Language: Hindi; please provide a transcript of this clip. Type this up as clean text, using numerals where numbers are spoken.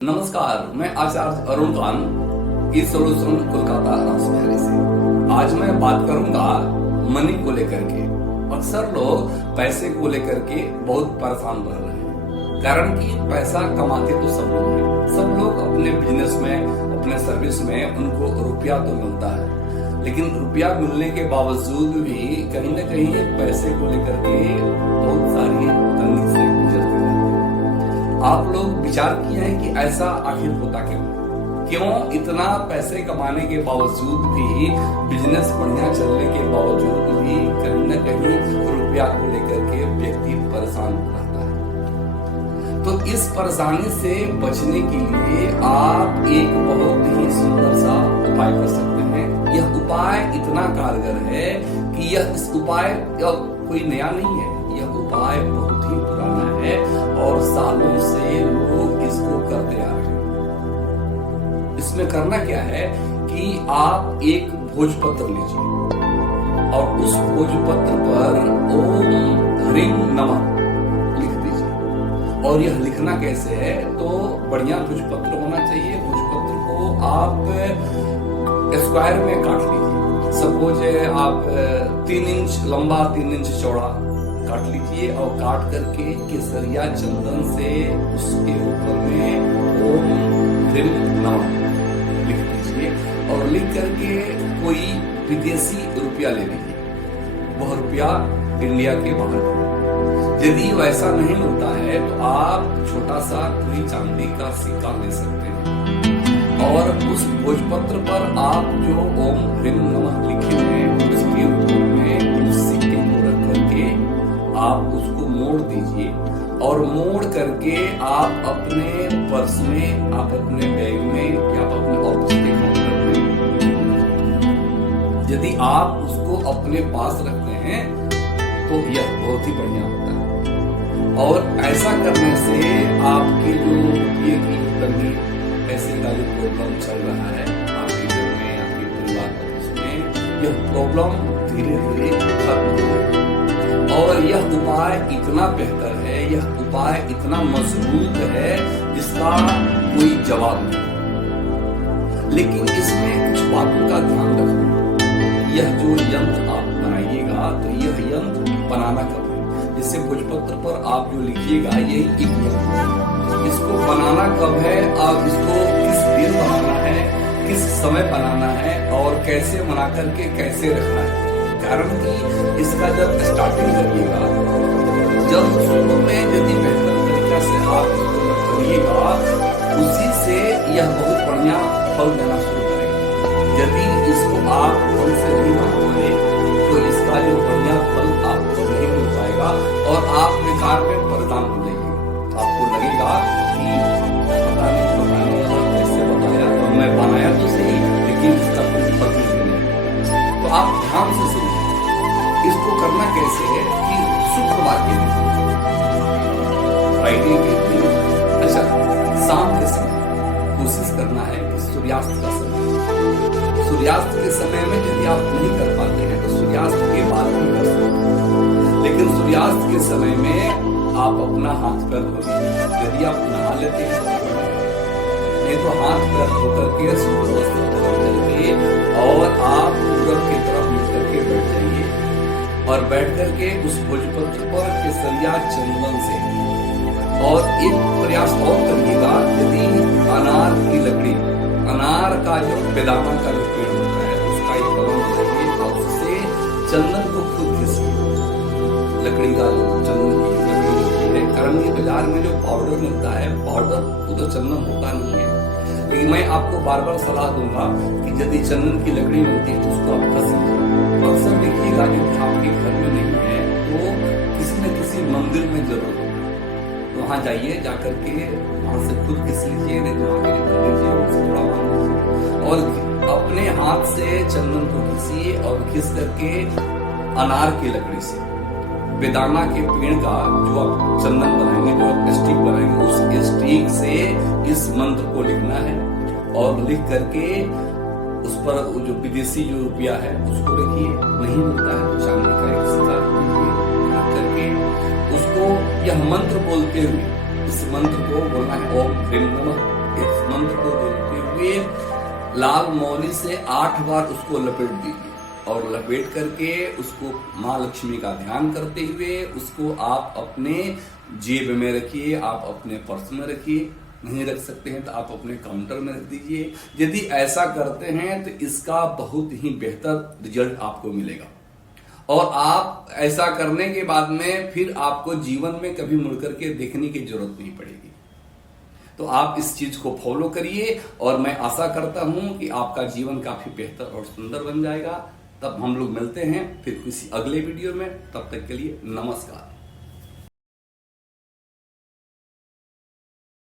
नमस्कार, मैं आचार्य अरुण खान ई सोल्यूशन कोलकाता राजबिहारी से। आज मैं बात करूंगा मनी को लेकर के। अक्सर लोग पैसे को लेकर के बहुत परेशान रह रहे हैं, कारण कि पैसा कमाते तो सब लोग हैं। सब लोग अपने बिजनेस में, अपने सर्विस में उनको रुपया तो मिलता है, लेकिन रुपया मिलने के बावजूद भी कहीं न कहीं पैसे को लेकर के बहुत सारी तंगी से गुजरते हैं। आप लोग विचार किए हैं कि ऐसा आखिर होता क्यों इतना पैसे कमाने के बावजूद भी, बिजनेस बढ़िया चलने के बावजूद भी कहीं न कहीं रुपया को लेकर के व्यक्ति परेशान रहता है। तो इस परेशानी से बचने के लिए आप एक बहुत ही सुंदर सा उपाय कर सकते हैं। यह उपाय इतना कारगर है कि इस उपाय कोई नया नहीं है। यह उपाय बहुत ही पुराना है और सालों से लोग इसको करते आ रहे हैं। इसमें करना क्या है कि आप एक भोजपत्र लीजिए और उस भोजपत्र पर ओम ह्रीं नमः लिख दीजिए। और यह लिखना कैसे है, तो बढ़िया भोजपत्र होना चाहिए। भोजपत्र को आप स्क्वायर में काट लीजिए। सपोज आप 3 इंच लंबा 3 इंच चौड़ा काट लीजिए और काट करके केसरिया चंदन से उसके ऊपर में ओम ह्रीं नमः लिख दीजिए और लिख करके कोई विदेशी रुपया ले लीजिए। वह रुपया इंडिया के बाहर। यदि वैसा नहीं मिलता है तो आप छोटा सा कोई चांदी का सिक्का ले सकते हैं और उस भोजपत्र पर आप जो ओम ह्रीं नमः लिखे हैं उसके ऊपर में उस सिक्के को रख करके आप उसको मोड़ दीजिए और मोड़ करके आप अपने पर्स में, आप अपने बैग में या अपने ऑफिस के काउंटर में, यदि आप उसको अपने पास रखते हैं तो यह बहुत ही बढ़िया होता है। और ऐसा करने से आपके जो रुपये की तंगी, पैसे का जो प्रॉब्लम चल रहा है आपके घर में, आपके परिवार में, यह प्रॉब्लम धीरे धीरे खत्म हो जाएगी। और यह उपाय इतना बेहतर है, यह उपाय इतना मजबूत है जिसका कोई जवाब नहीं। लेकिन इसमें कुछ बातों का ध्यान रखना। यह जो यंत्र आप बनाइएगा तो यह यंत्र बनाना कब है, जैसे भोजपत्र पर आप जो लिखिएगा यही एक यंत्र है। इसको बनाना कब है, आप इसको किस दिन बनाना है, किस समय बनाना है और कैसे बना करके कैसे रखना है। कारण कि इसका जब स्टार्टिंग करिएगा, जब शुरू में यदि बेहतर तरीका से आप इसको करिएगा, उसी से यह बहुत बढ़िया फल देना शुरू करेगा। यदि इसको आप फल से नहीं बना पाए तो इसका जो बढ़िया फल आपको नहीं मिल पाएगा और आप बेकार में परेशान हो जाएंगे। आपको लगेगा कि पता नहीं कैसे बताया, तो मैं बनाया तो सही लेकिन इसका कोई फल नहीं मिलेगा। तो आप ध्यान से सुनिए। इसको करना कैसे है कि शुक्रवार के दिन, फ्राइडे के दिन, अच्छा शाम के समय कोशिश करना है कि सूर्यास्त का समय, सूर्यास्त के समय में यदि आप नहीं कर पाते हैं तो सूर्यास्त के बाद भी कर सकते हैं। लेकिन सूर्यास्त के समय में आप अपना हाथ पैर धो लीजिए। यदि आप नहा लेते हैं नहीं तो हाथ पैर धो करके शुद्ध वस्त्र पहन करके और आप पूरब की तरफ मुड़ करके बैठ जाइए और बैठ करके उस भोजपत्र पर केसरिया चंदन से, और एक प्रयास और करिएगा, यदि अनार की लकड़ी, अनार का जो बेदाना का जो पेड़ होता है उसका एक कलम बनाइए और उससे चंदन को खुद घिसिए। लकड़ी का जो चंदन की लकड़ी होती है, कारण ये बाजार में जो पाउडर मिलता है, पाउडर वो तो चंदन होता नहीं है। लेकिन मैं आपको बार बार सलाह दूंगा कि यदि चंदन की लकड़ी मिलती है तो उसको आप घसीए। अक्सर देखिएगा जब आपके घर में नहीं है तो किसी न किसी मंदिर में जरूर हो, वहां जाइए, जाकर के वहां से खुद घिस लीजिए, नहीं तो वहां के जो लीजिए उनसे थोड़ा मांग लीजिए और अपने हाथ से चंदन को घिसिए और घिस करके अनार की लकड़ी से, बेदाना के पेड़ का जो आप चंदन बनाएंगे, जो आप स्टिक बनाएंगे, उस स्टिक से इस मंत्र को लिखना है और लिख करके उस पर जो विदेशी जो रुपया है उसको रखिए। नहीं मिलता है तो चांदी का एक सिक्का रख करके उसको यह मंत्र बोलते हुए, इस मंत्र को बोलना है ओम ह्रीं नमः इस मंत्र को बोलते हुए लाल मौली से 8 बार उसको लपेट दीजिए और लपेट करके उसको माँ लक्ष्मी का ध्यान करते हुए उसको आप अपने जेब में रखिए, आप अपने पर्स में रखिए। नहीं रख सकते हैं तो आप अपने काउंटर में रख दीजिए। यदि ऐसा करते हैं तो इसका बहुत ही बेहतर रिजल्ट आपको मिलेगा और आप ऐसा करने के बाद में फिर आपको जीवन में कभी मुड़ करके देखने की जरूरत नहीं पड़ेगी। तो आप इस चीज को फॉलो करिए और मैं आशा करता हूं कि आपका जीवन काफी बेहतर और सुंदर बन जाएगा। तब हम लोग मिलते हैं फिर किसी अगले वीडियो में। तब तक के लिए नमस्कार।